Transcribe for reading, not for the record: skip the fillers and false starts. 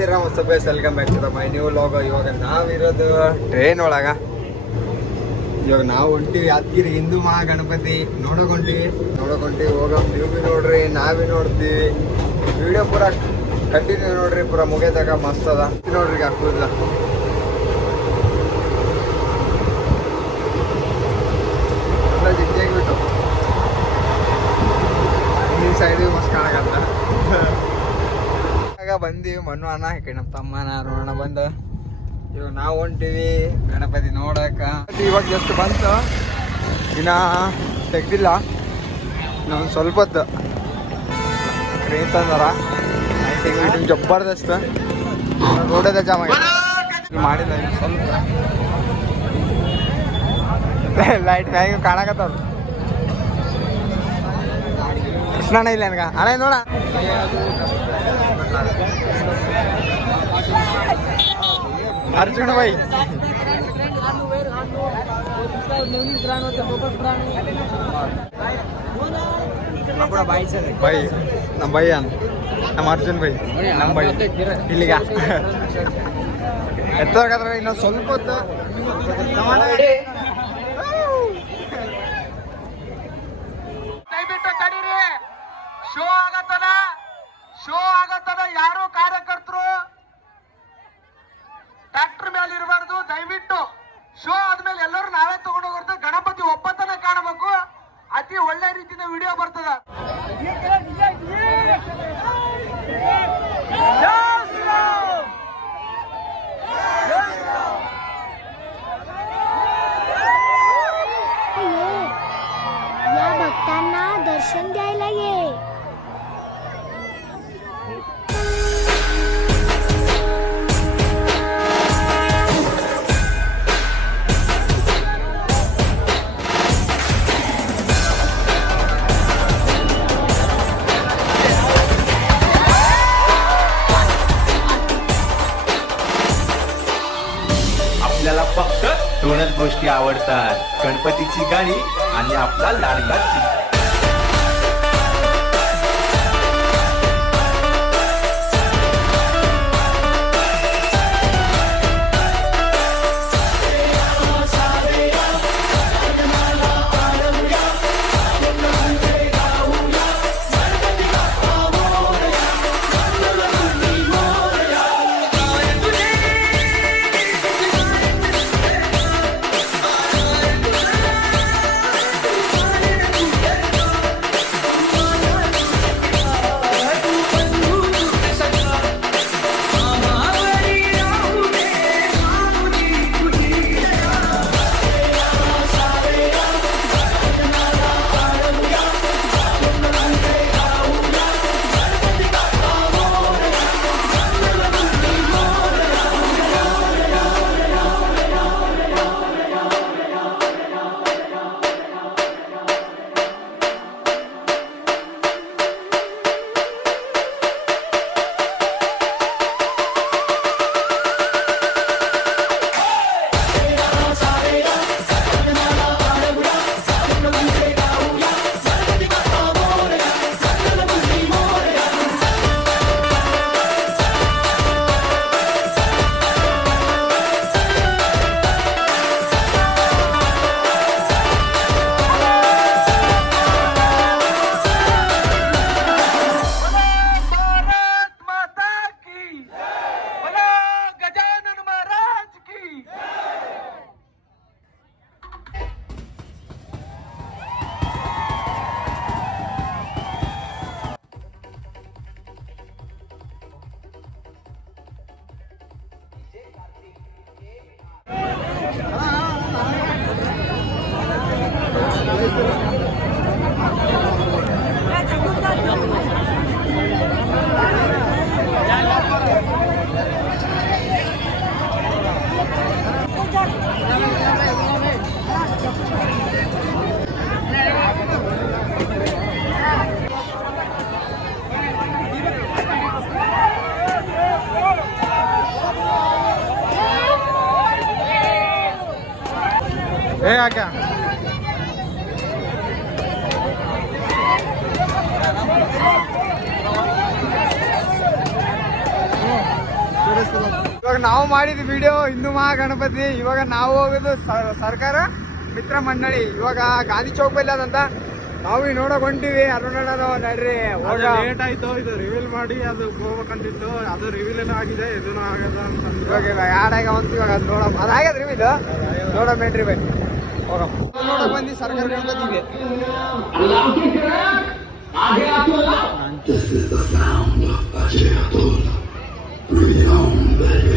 ಶ್ರೀರಾಮ್ ಸಭೆ welcome back to my new vlog. ಇವಾಗ ನಾವಿರೋದು ಟ್ರೈನ್ ಒಳಗ. ಇವಾಗ ನಾವು ಹೊಂಟಿವಿ ಯಾದಗಿರಿ ಹಿಂದೂ ಮಹಾಗಣಪತಿ ನೋಡಕೊಂತೀವಿ ಹೋಗೋ. ನೀವು ಭೀ ನೋಡ್ರಿ, ನಾವೇ ನೋಡ್ತೀವಿ. ವಿಡಿಯೋ ಪೂರ ಕಂಟಿನ್ಯೂ ನೋಡ್ರಿ, ಪೂರ ಮುಗಿದಾಗ ಮಸ್ತ್ ಅದ ನೋಡ್ರಿ. ಈಗ ಕೂದಲ ಜಿಗ್ಗಿಯಾಗಿ ಬಿಟ್ಟು ಈ ಸೈಡ್ ಮಸ್ತ್ ಕಾಣಕತ್ತ. ಬಂದೀವಿ ಮಣ್ಣು ಅನ್ನ ಹಾಕಿ ನಮ್ಮ ತಮ್ಮನ ನೋಡೋಣ ಬಂದ. ಇವಾಗ ನಾವು ಹೊಂಟಿವಿ ಗಣಪತಿ ನೋಡಕ. ಇವಾಗ ಜಸ್ಟ್ ಬಂತು, ಇನ್ನ ತೆಗ್ದಿಲ್ಲ. ಇನ್ನೊಂದು ಸ್ವಲ್ಪ ಹೊತ್ತು ಟ್ರೈನ್ ತಂದಾರ. ಲೈಟಿಂಗ್ ಜಬರ್ದಸ್ತ್. ರೋಡದ ಜಾಮ ಮಾಡಿಲ್ಲ ಸ್ವಲ್ಪ ಲೈಟ್ ಮ್ಯಾಗ ಕಾಣಕತ್ತವ್ರು. ಕೃಷ್ಣಣ್ಣ ಇಲ್ಲ ನನಗ ಅಣ್ಣ ನೋಡ. अर्जुन भाई भाई ನಮ್ಮ ಭಯ್ಯ ನಮ್ಮ ಅರ್ಜುನ್ ಭಾಯಿ ನಮ್ಮ ಭೈ ಇಲ್ಲಿಗ ಎತ್ತೋಗಾದ್ರೆ ಇನ್ನೊಂದು ಸ್ವಲ್ಪ ಹೊತ್ತು ದಯವಿಟ್ಟು ತಡೀರಿ. ಶೋ ಆಗತ್ತದ ಯಾರು ಕಾರ್ಯಕರ್ತರು ಟ್ರ್ಯಾಕ್ಟರ್ ಮೇಲೆ ಇರಬಾರ್ದು. ದಯವಿಟ್ಟು ಶೋ ಆದ್ಮೇಲೆ ಎಲ್ಲರೂ ನಾವೇ ತಗೊಂಡು ಹೋಗ್ಬಾರ್ದು. ಗಣಪತಿ ಒಪ್ಪತ್ತನ ಕಾಣಬೇಕು. ಅತಿ ಒಳ್ಳೆ ರೀತಿಯಿಂದ ವಿಡಿಯೋ ಬರ್ತದ. या भक्तांना दर्शन द्यायला ये. आपल्याला फक्त दोनच गोष्टी आवडतात, गणपतीची गाणी आणि आपला लाडका चिमटा. क्या ಇವಾಗ ನಾವು ಮಾಡಿದ ವಿಡಿಯೋ ಹಿಂದೂ ಮಹಾಗಣಪತಿ. ಇವಾಗ ನಾವು ಹೋಗೋದು ಸರ್ಕಾರ ಮಿತ್ರ ಮಂಡಳಿ. ಇವಾಗ ಗಾಂಧಿ ಚೌಕ್ ಬಲ್ಲಿ ಅದಂತ ನಾವು ಈಗ ನೋಡಕ್ ಹೊಂಟಿವಿ. ಅರುಣ ನಡ್ರಿ ಲೇಟ್ ಆಯ್ತು, ಇದು ರಿವೀಲ್ ಮಾಡಿ ಅದು ಹೋಗ್ಬೇಕಂತಿತ್ತು. ಅದು ರಿವೀಲ್ ಏನೋ ಆಗಿದೆ, ಇದನ್ನು ಆಗದ ಅಂತ ಇವಾಗ ಯಾಡಾಗ ಒಂದು ಇವಾಗ ಅದು ನೋಡ ಅದಾಗ್ಯದ್ರಿ ಇದು ನೋಡ ಮೇನ್ರಿ ಬೈ ಹೋಗಮ್ಮ ನೋಡಕ್ ಬಂದಿ ಸರ್ಕಾರ ಗಣಪತಿಗೆ. This is the sound of Ajay Atul. Breathe on, baby.